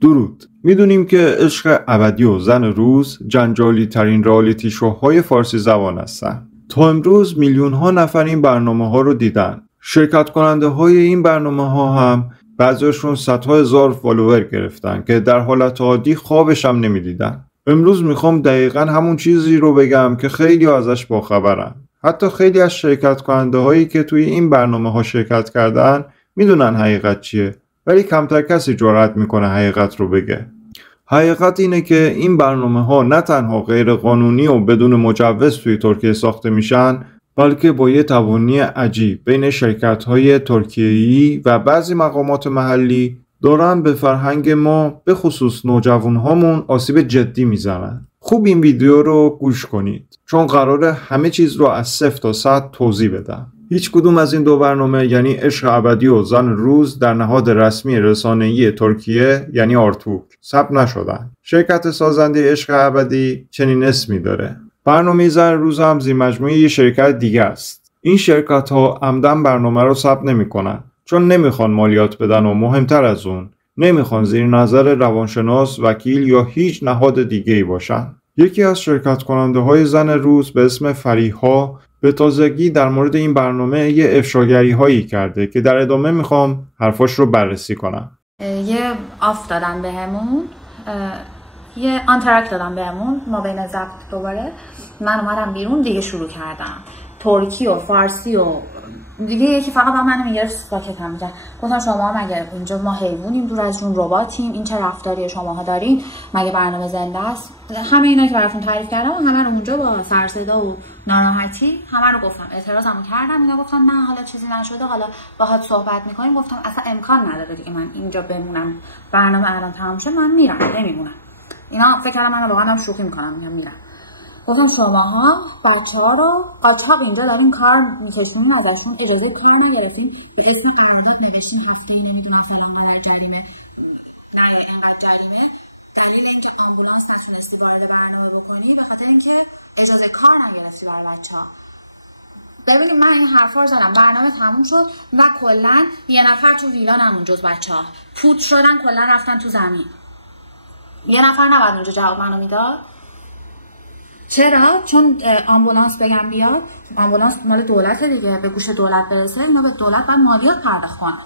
درود. میدونیم که عشق ابدی و زن روز جنجالی ترین رئالیتی شوهای فارسی زبان هستن. تا امروز میلیون ها نفر این برنامه ها رو دیدن. شرکت کننده های این برنامه ها هم بعضیشون صدها هزار فالوور گرفتن که در حالت عادی خوابش هم نمیدیدن. امروز میخوام دقیقاً همون چیزی رو بگم که خیلی ازش باخبرن. حتی خیلی از شرکت کننده هایی که توی این برنامه ها شرکت کردن میدونن حقیقت چیه، ولی کمتر کسی جرأت میکنه حقیقت رو بگه. حقیقت اینه که این برنامه ها نه تنها غیر قانونی و بدون مجوز توی ترکیه ساخته میشن، بلکه با یه تبانی عجیب بین شرکت های ترکیه‌ای و بعضی مقامات محلی دارن به فرهنگ ما به خصوص نوجوان هامون آسیب جدی میزنن. خوب این ویدیو رو گوش کنید چون قراره همه چیز رو از 0 تا 100 توضیح بدم. هیچ کدوم از این دو برنامه یعنی عشق ابدی و زن روز در نهاد رسمی رسانه‌ای ترکیه یعنی آرتورک ثبت نشدن. شرکت سازنده عشق ابدی چنین اسمی داره. برنامه زن روز هم زیر مجموعه یه شرکت دیگه است. این شرکت ها عمدن برنامه رو ثبت نمی‌کنن چون نمیخوان مالیات بدن و مهمتر از اون نمیخوان زیر نظر روانشناس، وکیل یا هیچ نهاد دیگه‌ای باشن. یکی از شرکت کننده های زن روز به اسم فریحا به تازگی در مورد این برنامه یه افشاگری هایی کرده که در ادامه میخوام حرفاش رو بررسی کنم. یه آف دادن بهمون، یه آنترکت دادن بهمون ما بین ضبط. دوباره من اومدم بیرون دیگه شروع کردم ترکی و فارسی و دیگه یکی فقط با من میگرفت ساکتم میکرد. گفتم شما مگه اینجا ما حیوانیم دور از جون رباتیم؟ این چه رفتاری شماها دارین؟ مگه برنامه زنده است؟ همه اینا که براتون تعریف کردم و همه رو اونجا با سر صدا و ناراحتی همه رو گفتم، اعتراضمو کردم. اینا گفتن نه حالا چیزی نشده، حالا باهات صحبت میکنیم. گفتم اصلا امکان نداره دیگه من اینجا بمونم، برنامه الان تمام شه من میرم، نمیمونم. اینا فکر کردم من واقعا هم شوخی میکنم، میرم. گفتم شماها بچه‌ها رو قاچاق اینجا دارین کار میکشونین، ازشون اجازه کار نگرفتین، به اسم قرارداد نوشتین هفته‌ای نمیدونم فلان قدر جریمه، نه اینقدر جریمه. دلیل اینکه آمبولانس نتونستی وارد برنامه بکنی به خاطر اینکه اجازه کار نگرفتی برای بچه‌ها. ببینید من این حرفا رو زدم، برنامه تموم شد و کلا یه نفر تو ویلا نمون جز بچه‌ها، پوت شدن کلا رفتن تو زمین. یه نفر نباید اونجا جواب منو میداد. چرا؟ چون آمبولانس بگم بیاد، آمبولانس مال دولت دیگه، به گوش دولت برسه اینا به دولت باید مالیات پرداخت کنه.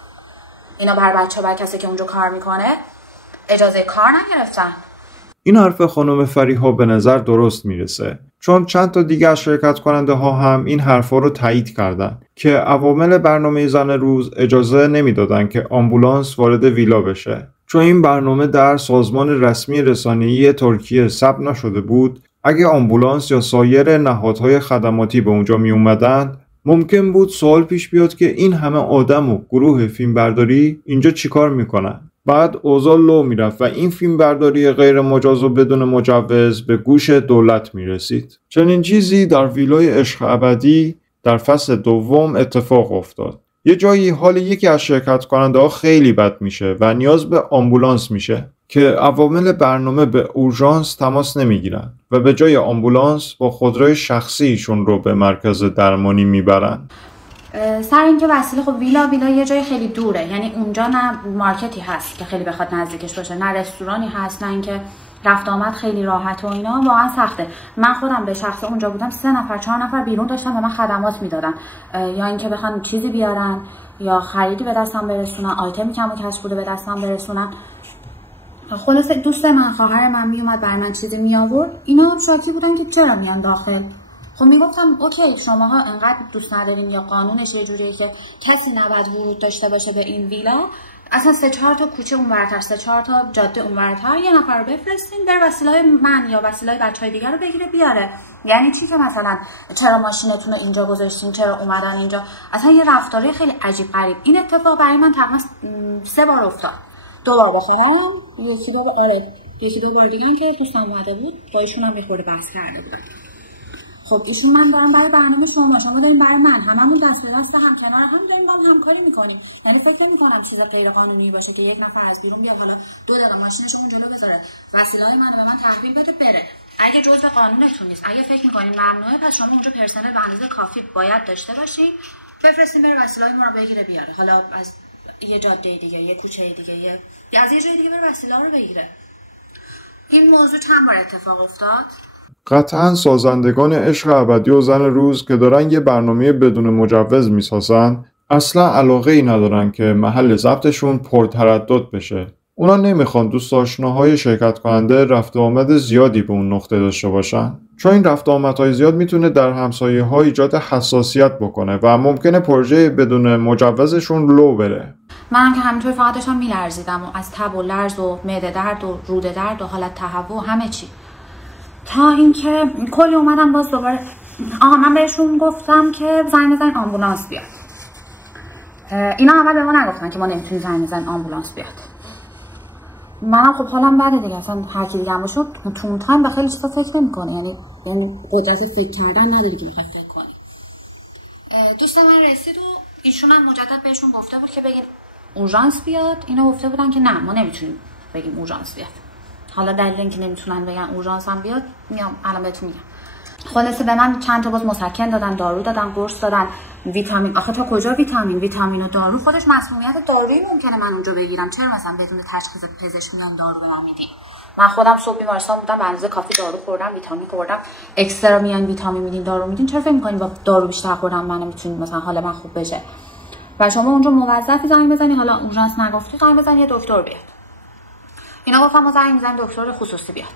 اینا بر بچه بر کسی که اونجا کار میکنه اجازه کار نگرفتن. این حرف خانم فریحا به نظر درست میرسه چون چند تا دیگه از شرکت کننده ها هم این حرفا رو تایید کردن که عوامل برنامه زن روز اجازه نمیدادن که آمبولانس وارد ویلا بشه. چون این برنامه در سازمان رسمی رسانه‌ای ترکیه ثبت نشده بود، اگه آمبولانس یا سایر نهادهای خدماتی به اونجا می اومدن ممکن بود سوال پیش بیاد که این همه آدم و گروه فیلمبرداری اینجا چیکار میکنن. بعد اوضاع لو میرفت و این فیلمبرداری غیر مجاز و بدون مجوز به گوش دولت میرسید. چنین چیزی در ویلای عشق ابدی در فصل دوم اتفاق افتاد. یه جایی حال یکی از شرکت کننده ها خیلی بد میشه و نیاز به آمبولانس میشه که عوامل برنامه به اورژانس تماس نمیگیرن و به جای آمبولانس با خودروی شخصیشون رو به مرکز درمانی میبرن. سر اینکه وسیله خب ویلا یه جای خیلی دوره، یعنی اونجا نه مارکتی هست که خیلی بخواد نزدیکش باشه، نه رستورانی هست، نه اینکه رفت آمد خیلی راحت و اینا، واقعا سخته. من خودم به شخصه اونجا بودم 3 نفر 4 نفر بیرون داشتن به من خدمات میدادن، یا اینکه بخوان چیزی بیارن یا خریدی به دستم برسونن، آیتمی کم و کش بوده به دستم برسونن. خلاصه دوست من، خواهر من میومد برای من چیزی می آورد، اینا شاکی بودن که چرا میان داخل. خب میگفتم اوکی شماها انقدر دوست ندارین یا قانونش یه جوریه که کسی نباید ورود داشته باشه به این ویلا، اصلا 3-4 تا کوچه اونورتر، 3-4 تا جاده اونورتر یه نفر رو بفرستین بره وسیله‌های من یا وسیله‌های بچهای دیگه رو بگیره بیاره. یعنی چی که مثلا چرا ماشینتون رو اینجا گذاشتین، چرا اومدن اینجا؟ اصلا یه رفتاری خیلی عجیب غریب. این اتفاق برای من تقریبا 3 بار افتاد. 2 بار با خواهرم، یکی دو بار دیگه که دوستم اومده بود با ایشون هم یه خورده بحث کرده بودم. خب ایشون من دارم برای برنامه شما دارین برای من، هممون دست به دست هم کنار هم داریم با هم همکاری میکنیم. یعنی فکر نمی‌کنم چیز غیر قانونی باشه که یک نفر از بیرون بیاد حالا 2 دقیقه ماشینش اون جلو بذاره، وسیله‌های منو به من تحویل بده بره. اگه جزء قانونتون نیست، اگه فکر می‌کنین ممنوعه، پس شما اونجا پرسنل به اندازه کافی باید داشته باشین، بفرستین بره وسیله‌های ما رو بگیره بیاره. حالا از یه جاده دیگه، یه کوچه دیگه، از یه جای دیگه بره وسیله رو بگیره. این موضوع چند بار اتفاق افتاد. قطعاً سازندگان عشق ابدی و زن روز که دارن یه برنامه بدون مجوز میسازن اصلا علاقه ای ندارن که محل ضبطشون پرتردد بشه. اونا نمیخوان دوست آشناهای شرکت کننده رفت و آمد زیادی به اون نقطه داشته باشن، چون این رفت و آمدهای زیاد میتونه در همسایه ها ایجاد حساسیت بکنه و ممکنه پروژه بدون مجوزشون لو بره. منم که همینطور فقط داشتم میلرزیدم و از تب و لرز و معده درد و روده درد و حالت تهوع همه چی، تا اینکه کلی اومدم باز دوباره من بهشون گفتم که زنگ بزنین آمبولانس بیاد. اینا اول به ما نگفتن که ما نمیتونیم زنگ بزنیم آمبولانس بیاد. منم خب حالم بده دیگه، اصلا هر کی دیگه هم باشه تو اون تایم به خیلی چیزا فکر نمی‌کنه، یعنی قدرت فکر کردن نداری که بخوای فکر کنی. دوست من رسید و ایشون هم مجدد بهشون گفته بود که بگین اورژانس بیاد. اینا گفته بودن که نه ما نمیتونیم بگیم اورژانس بیاد. حالا دلیل اینکه نمیتونن بگن اورژانس هم بیاد میام الان بهتون میگم. خلاصه به من چند تا باز مسکن دادن، دارو دادن، قرص دادن، ویتامین. آخه تا کجا ویتامین و دارو خودش مسمومیت دارویی ممکنه من اونجا بگیرم، چرا مثلا بدون تشخیص پزشک میان دارو به ما میدین؟ من خودم صبح بیمارستان بودم، به اندازه کافی دارو خوردم، ویتامین خوردم، اکسترا میان ویتامین میدین، دارو میدین. چرا فکر میکنین با دارو بیشتر خوردم من میتونید مثلا حال من خوب بشه؟ و شما اونجا موظفی زنگ بزنی، حالا اورژانس نگفتی زنگ بزنی یه دکتر بیاد. اینا گفتم ما زنگ میزنیم دکتر خصوصی بیاد.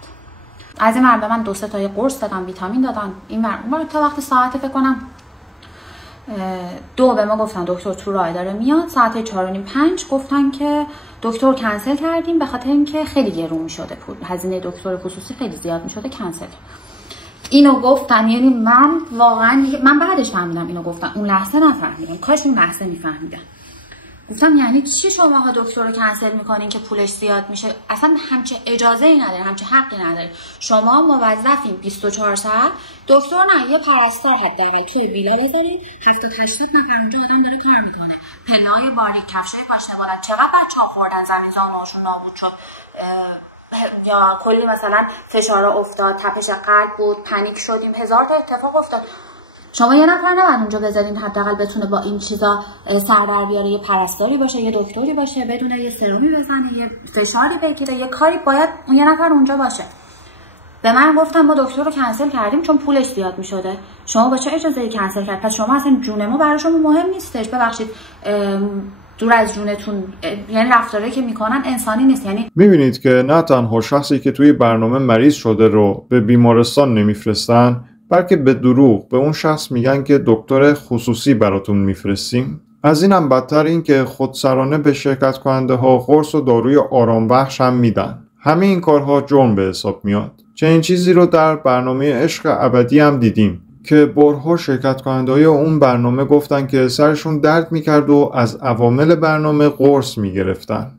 از این مرد من 2-3 تا قرص دادن، ویتامین دادن، این اون تا وقت ساعت فکر کنم 2 به ما گفتن دکتر تو راه داره میاد. ساعت 4:30-5 گفتن که دکتر کنسل کردیم به خاطر اینکه خیلی گرون میشده، پول هزینه دکتر خصوصی خیلی زیاد میشده، کنسل. اینو گفتن، یعنی من واقعا من بعدش فهمیدم اینو گفتن، اون لحظه نفهمیدم، کاش اون لحظه میفهمیدم. گفتم یعنی چی شماها دکتر رو کنسل میکنین که پولش زیاد میشه؟ اصلا همچه اجازه ای نداره، همچه حقی نداره. شما موظفین 24 ساعت دکتر نه یه پرستار حداقل توی ویلا بذارید، 70-80 نفر اونجا آدم داره کار میکنه، پله‌های باریک، کفشای پاشنه بلند. چقدر بچه‌ها خوردن زمین زانوهاشون نابود شد، یا کلی مثلا فشارا افتاد، تپش قلب بود، پنیک شدیم، هزار تا اتفاق افتاد. شما یه نفر نباید اونجا بذارین حداقل بتونه با این چیزا سر در بیاره، یه پرستاری باشه، یه دکتری باشه، بدونه یه سرومی بزنه، یه فشاری بگیره، یه کاری باید اون یه نفر اونجا باشه. به من گفتم ما دکتر رو کنسل کردیم چون پولش زیاد میشده. شما با چه اجازه‌ای کنسل کرد؟ پس شما اصلا جون ما برای شما مهم نیستش. ببخشید دور از جونتون، یعنی رفتاری که میکنن انسانی نیست. یعنی میبینید که نه تنها شخصی که توی برنامه مریض شده رو به بیمارستان نمیفرستن، بلکه به دروغ به اون شخص میگن که دکتر خصوصی براتون میفرستیم. از اینم بدتر این که خودسرانه به شرکت کننده ها قرص و داروی آرام بخش هم میدن. همه این کارها جرم به حساب میاد. چنین چیزی رو در برنامه عشق ابدی هم دیدیم که بارها شرکت کننده های اون برنامه گفتن که سرشون درد میکرد و از عوامل برنامه قرص میگرفتن.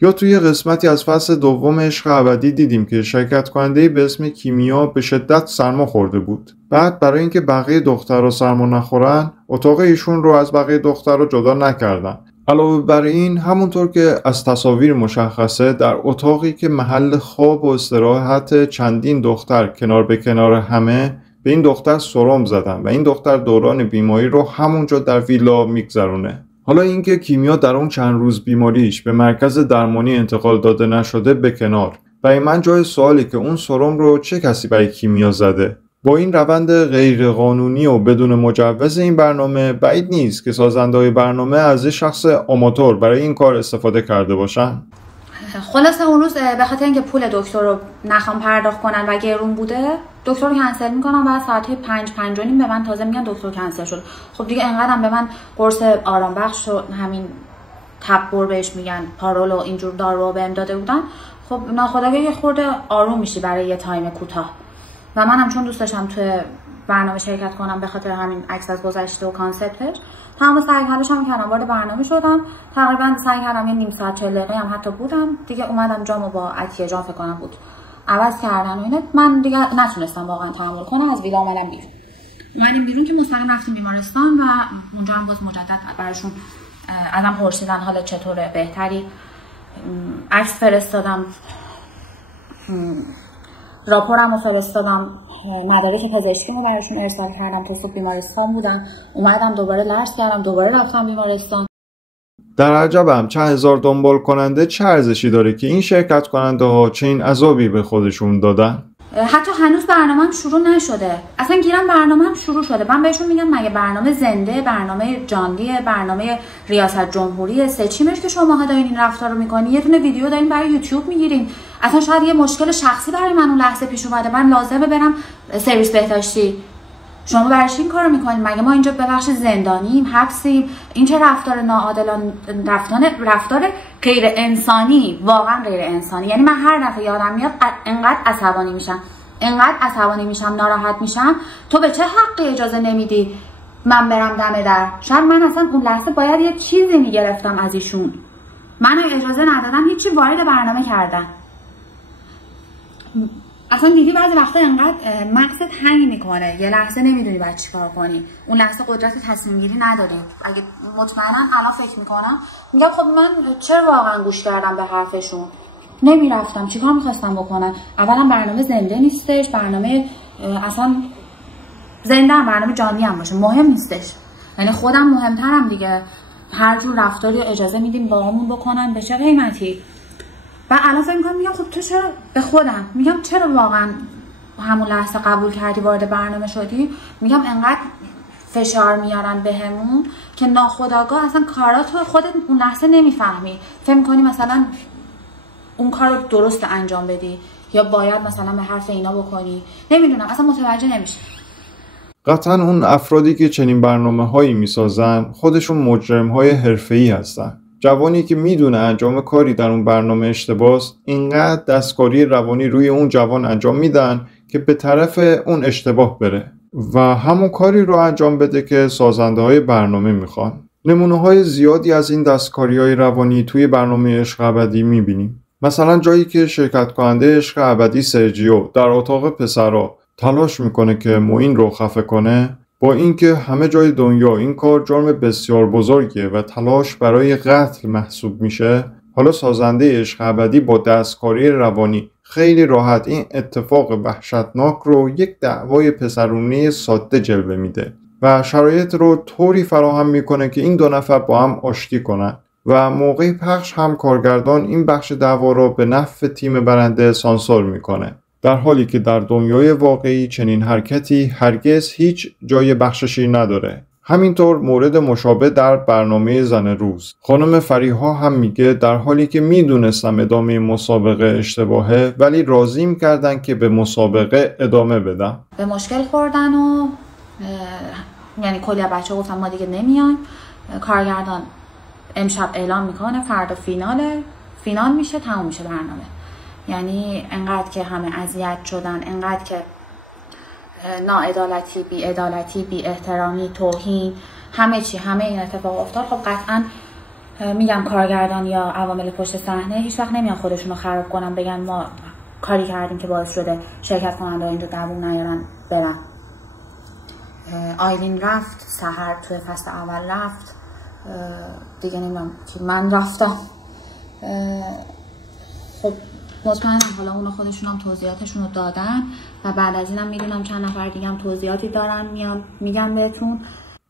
یا توی قسمتی از فصل دوم عشق ابدی دیدیم که شرکت کننده به اسم کیمیا به شدت سرما خورده بود. بعد برای اینکه بقیه دخترها سرما نخورن، اتاق ایشون رو از بقیه دخترها جدا نکردن. علاوه بر این، همونطور که از تصاویر مشخصه، در اتاقی که محل خواب و استراحت چندین دختر کنار به کنار همه، به این دختر سرم زدن و این دختر دوران بیماری رو همونجا در ویلا میگذرونه. حالا اینکه کیمیا در اون چند روز بیماریش به مرکز درمانی انتقال داده نشده به کنار، برای من جای سوالی که اون سرم رو چه کسی برای کیمیا زده؟ با این روند غیرقانونی و بدون مجوز این برنامه، بعید نیست که سازنده‌های برنامه از شخص آماتور برای این کار استفاده کرده باشن. خلاصه اون روز به خاطر اینکه پول دکتر رو نخوام پرداخت کنن و گرون بوده، دکتر رو کنسل میکنم و ساعت 5-5:30 به من تازه میگن دکتر کنسل شد. خب دیگه انقدرم به من قرص آرام بخش و همین تبر بهش میگن، پارول و اینجور دارو بهم داده بودن. خب ناخودآگاه یه خورده آروم میشی برای یه تایم کوتاه. و منم چون دوست داشتم توی برنامه شرکت کنم، به خاطر همین عکس از گذشته و کانسپتش تمام سعی کردم کردم، وارد برنامه شدم. تقریبا سعی کردم یه نیم ساعت 40 دقیقه هم حتی بودم دیگه. اومدم جامو با عطیه جام فکر کنم بود عوض کردن و اینا. من دیگه نتونستم واقعا تحمل کنم، از ویلا اومدم بیرون. اومدیم بیرون که مستقیم رفتیم بیمارستان و اونجا هم باز مجدد براشون ازم پرسیدن حالا چطوره، بهتری. عکس فرستادم، راپورمو فرستادم، مدارک پزشکیمو براشون ارسال کردم. تا صبح بیمارستان بودم، اومدم دوباره لرز کردم، دوباره رفتم بیمارستان. در عجبم چند هزار دنبال کننده چه ارزشی داره که این شرکت کننده ها چنین عذابی به خودشون دادن؟ حتی هنوز برنامه‌ام شروع نشده. اصلا گیرم برنامه‌ام شروع شده. من بهشون میگم مگه برنامه زنده، برنامه جاندیه، برنامه ریاست جمهوری سچیمش که شماها دارین این رفتار رو میکنین؟ یه دونه ویدیو دارین برای یوتیوب میگیرین. اصلا شاید یه مشکل شخصی برای من اون لحظه پیش اومده، من لازمه برم سرویس بهداشتی. شما برای چی این کارو میکنین؟ مگه ما اینجا ببخشید زندانیم، حبسیم؟ این چه رفتار ناعادلانه، رفتار غیر انسانی، واقعا غیر انسانی. یعنی من هر دفعه یادم میاد انقدر عصبانی میشم، ناراحت میشم. تو به چه حقی اجازه نمیدی من برم دم در؟ شاید من اصلا اون لحظه باید یه چیزی میگرفتم از ایشون. من اجازه ندادم هیچی وارد برنامه کردن. اصلا دیدی بعضی وقتا انقدر مغزت هنگ میکنه، یه لحظه نمیدونی باید چیکار کنی، اون لحظه قدرت تصمیم گیری نداری. اگه مطمئنا الان فکر میکنم میگم خب من چرا واقعا گوش کردم به حرفشون؟ نمیرفتم، چیکار میخواستم بکنم؟ اولا برنامه زنده نیستش، برنامه اصلا زنده هم برنامه جانی هم باشه مهم نیستش. یعنی خودم مهمترم دیگه. هر جور رفتاری اجازه میدیم باهامون بکنن، به چه قیمتی؟ و الان فکر میکنم میگم خب تو چرا، به خودم میگم چرا واقعا همون لحظه قبول کردی وارد برنامه شدی؟ میگم انقدر فشار میارن بهمون که ناخودآگاه اصلا کاراتو خودت اون لحظه نمیفهمی، فکر میکنی مثلا اون کار رو درست انجام بدی یا باید مثلا به حرف اینا بکنی، نمیدونم، اصلا متوجه نمیشه. قطعا اون افرادی که چنین برنامه‌هایی میسازن خودشون مجرم‌های حرفه‌ای هستن. جوانی که میدونه انجام کاری در اون برنامه اشتباهه، اینقدر دستکاری روانی روی اون جوان انجام میدن که به طرف اون اشتباه بره و همون کاری رو انجام بده که سازنده‌های برنامه میخوان. نمونه‌های زیادی از این دستکاری‌های روانی توی برنامه عشق ابدی میبینیم. مثلا جایی که شرکت کننده عشق ابدی سرجیو در اتاق پسرا تلاش میکنه که معین رو خفه کنه، با اینکه همه جای دنیا این کار جرم بسیار بزرگیه و تلاش برای قتل محسوب میشه، حالا سازنده عشق ابدی با دستکاری روانی خیلی راحت این اتفاق وحشتناک رو یک دعوای پسرونی ساده جلوه میده و شرایط رو طوری فراهم میکنه که این دو نفر با هم آشتی کنن و موقع پخش هم کارگردان این بخش دعوا رو به نفع تیم برنده سانسور میکنه، در حالی که در دنیای واقعی چنین حرکتی هرگز هیچ جای بخششی نداره. همینطور مورد مشابه در برنامه زن روز، خانم فریحا هم میگه در حالی که میدونستم ادامه مسابقه اشتباهه ولی راضی میکردن که به مسابقه ادامه بدم. به مشکل خوردن و یعنی کلی بچه گفتن ما دیگه نمیایم. کارگردان امشب اعلام میکنه فردا فینال میشه، تموم میشه برنامه. یعنی انقدر که همه اذیت شدن، انقدر که ناعدالتی، بی‌عدالتی، بی احترامی، توهین، همه این اتفاق افتاد. خب قطعا میگم کارگردان یا عوامل پشت صحنه هیچ وقت نمیان خودشونو خراب کنن بگن ما کاری کردیم که باعث شده شرکت کننده اینجا دووم نیارن برن. آیلین رفت، سحر توی فصل اول رفت، دیگه نمیدونم که من رفتم. خب مطمئنم حالا اونا خودشون هم توضیحاتشون رو دادن و بعد از اینم میدونم چند نفر دیگه هم توضیحاتی دارن میان میگم بهتون.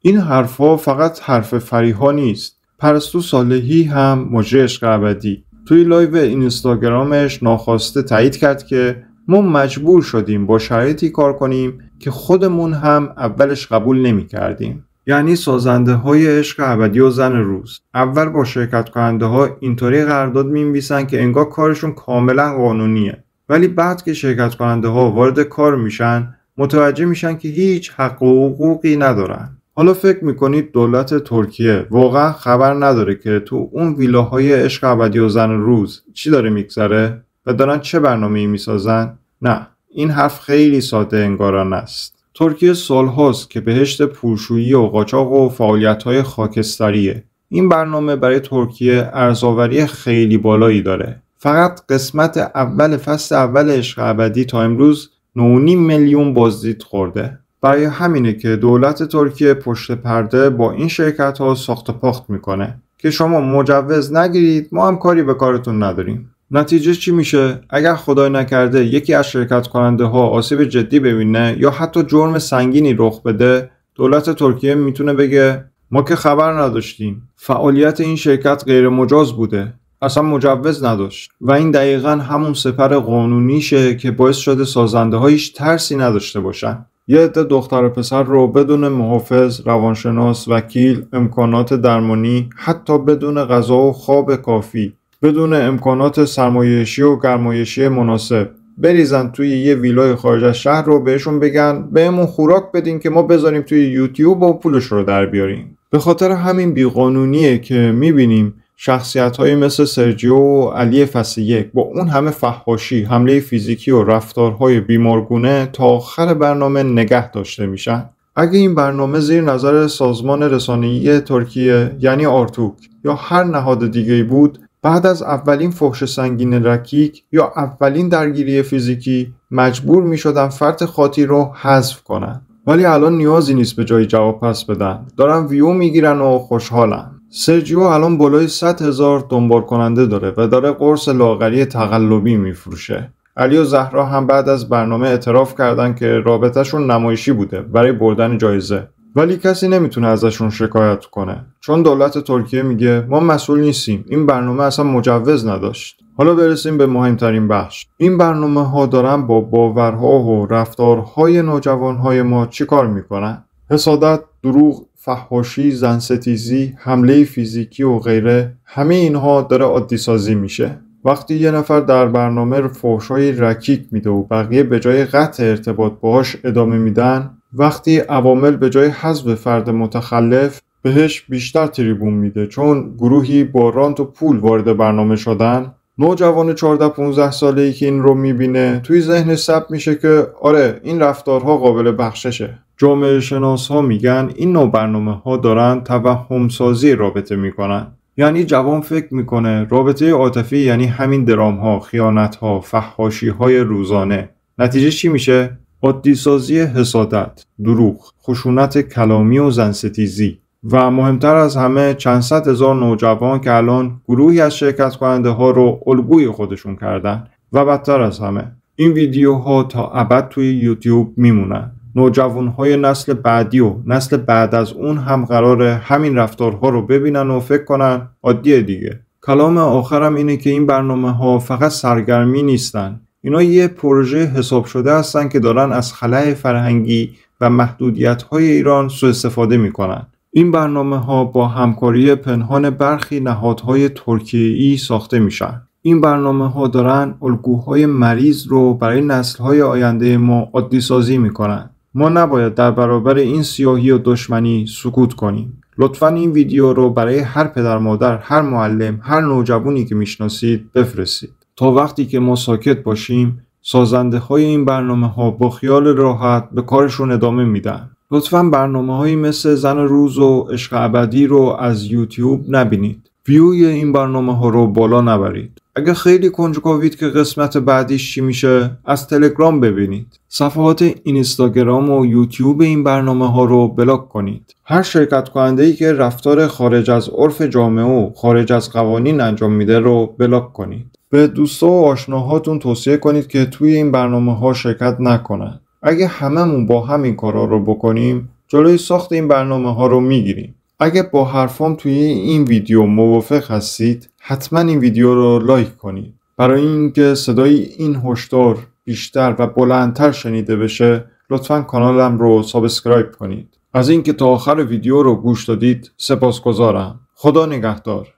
این حرفا فقط حرف فریحا نیست. پرستو صالحی هم مجری عشق ابدی توی لایو اینستاگرامش ناخواسته تایید کرد که ما مجبور شدیم با شرایطی کار کنیم که خودمون هم اولش قبول نمی کردیم. یعنی سازنده های عشق ابدی و زن روز اول با شرکت کننده ها اینطوری قرارداد می‌نویسن که انگار کارشون کاملا قانونیه، ولی بعد که شرکت کننده ها وارد کار میشن متوجه میشن که هیچ حق و حقوقی ندارن. حالا فکر میکنید دولت ترکیه واقعا خبر نداره که تو اون ویلاهای عشق ابدی و زن روز چی داره میگذره و دارن چه برنامه‌ای میسازن؟ نه، این حرف خیلی ساده انگارانه است. ترکیه سالهاست که بهشت پولشویی و قاچاق و فعالیت‌های خاکستریه. این برنامه برای ترکیه ارزآوری خیلی بالایی داره. فقط قسمت اول فصل اول عشق ابدی تا امروز 9.5 میلیون بازدید خورده. برای همینه که دولت ترکیه پشت پرده با این شرکت‌ها ساخت و پاخت میکنه که شما مجوز نگیرید، ما هم کاری به کارتون نداریم. نتیجه چی میشه؟ اگر خدای نکرده یکی از شرکت کننده ها آسیب جدی ببینه یا حتی جرم سنگینی رخ بده، دولت ترکیه میتونه بگه ما که خبر نداشتیم. فعالیت این شرکت غیر مجاز بوده. اصلا مجوز نداشت و این دقیقاً همون سپر قانونیشه که باعث شده سازنده هایش ترسی نداشته باشن. یه عده دختر و پسر رو بدون محافظ، روانشناس، وکیل، امکانات درمانی، حتی بدون غذا و خواب کافی، بدون امکانات سرمایشی و گرمایشی مناسب بریزن توی یه ویلای خارج از شهر رو بهشون بگن بهمون خوراک بدین که ما بذاریم توی یوتیوب و پولش رو در بیاریم. به خاطر همین بیقانونیه که میبینیم شخصیت‌هایی مثل سرجیو و علی فصیح با اون همه فحاشی، حمله فیزیکی و رفتارهای بیمارگونه تا آخر برنامه نگه داشته میشن. اگه این برنامه زیر نظر سازمان رسانه‌ای ترکیه یعنی آرتوک یا هر نهاد دیگه‌ای بود، بعد از اولین فحش سنگین رکیک یا اولین درگیری فیزیکی مجبور میشدن فرد خاطی رو حذف کنن. ولی الان نیازی نیست به جای جواب پس بدن. دارن ویو میگیرن و خوشحالن. سرجیو الان بالای 100,000 دنبال کننده داره و داره قرص لاغری تقلبی میفروشه. علی و زهرا هم بعد از برنامه اعتراف کردن که رابطه‌شون نمایشی بوده برای بردن جایزه. ولی کسی نمیتونه ازشون شکایت کنه چون دولت ترکیه میگه ما مسئول نیستیم، این برنامه اصلا مجوز نداشت. حالا برسیم به مهمترین بخش. این برنامه ها دارن با باورها و رفتارهای نوجوانهای ما چی کار میکنن؟ حسادت، دروغ، فحاشی، زنستیزی، حمله فیزیکی و غیره، همه اینها داره عادی سازی میشه. وقتی یه نفر در برنامه فحشای رکیک میده و بقیه به جای قطع ارتباط باهاش ادامه میدن، وقتی عوامل به جای حذف فرد متخلف بهش بیشتر تریبون میده چون گروهی با رانت و پول وارد برنامه شدن، نوجوان 14-15 ساله‌ای که این رو میبینه توی ذهنش ثبت میشه که آره این رفتارها قابل بخششه. جامعه شناس ها میگن این نوع برنامه ها دارن توهم سازی رابطه میکنن. یعنی جوان فکر میکنه رابطه عاطفی یعنی همین درام ها، خیانت ها، فحاشی های روزانه. نتیجه چی میشه؟ عادی سازی حسادت، دروغ، خشونت کلامی و زنستیزی و مهمتر از همه چند صد هزار نوجوان که الان گروهی از شرکت کننده ها رو الگوی خودشون کردن و بدتر از همه این ویدیوها تا ابد توی یوتیوب میمونن. نوجوانهای نسل بعدی و نسل بعد از اون هم قراره همین رفتارها رو ببینن و فکر کنن عادیه دیگه. کلام آخرم اینه که این برنامه ها فقط سرگرمی نیستن. اینا یه پروژه حساب شده هستن که دارن از خلأ فرهنگی و محدودیت‌های ایران سوء استفاده میکنن. این برنامه ها با همکاری پنهان برخی نهادهای ترکیه‌ای ساخته میشن. این برنامه ها دارن الگوهای مریض رو برای نسل‌های آینده ما عادی سازی میکنن. ما نباید در برابر این سیاهی و دشمنی سکوت کنیم. لطفاً این ویدیو رو برای هر پدر مادر، هر معلم، هر نوجوانی که میشناسید بفرستید. تا وقتی که ما ساکت باشیم، سازنده های این برنامه ها با خیال راحت به کارشون ادامه میدن. لطفاً برنامه هایی مثل زن روز و عشق ابدی رو از یوتیوب نبینید. ویوی این برنامه ها رو بالا نبرید. اگه خیلی کنجکاوید که قسمت بعدیش چی میشه، از تلگرام ببینید. صفحات اینستاگرام و یوتیوب این برنامه ها رو بلاک کنید. هر شرکت کننده‌ای که رفتار خارج از عرف جامعه و خارج از قوانین انجام میده رو بلاک کنید. به دوستا و آشناهاتون توصیه کنید که توی این برنامه ها شرکت نکنن. اگه هممون با همین کارا رو بکنیم، جلوی ساخت این برنامه ها رو میگیریم. اگه با حرفام توی این ویدیو موافق هستید، حتما این ویدیو رو لایک کنید. برای اینکه صدای این هشدار بیشتر و بلندتر شنیده بشه، لطفاً کانالم رو سابسکرایب کنید. از اینکه تا آخر ویدیو رو گوش دادید سپاسگزارم. خدا نگهدار.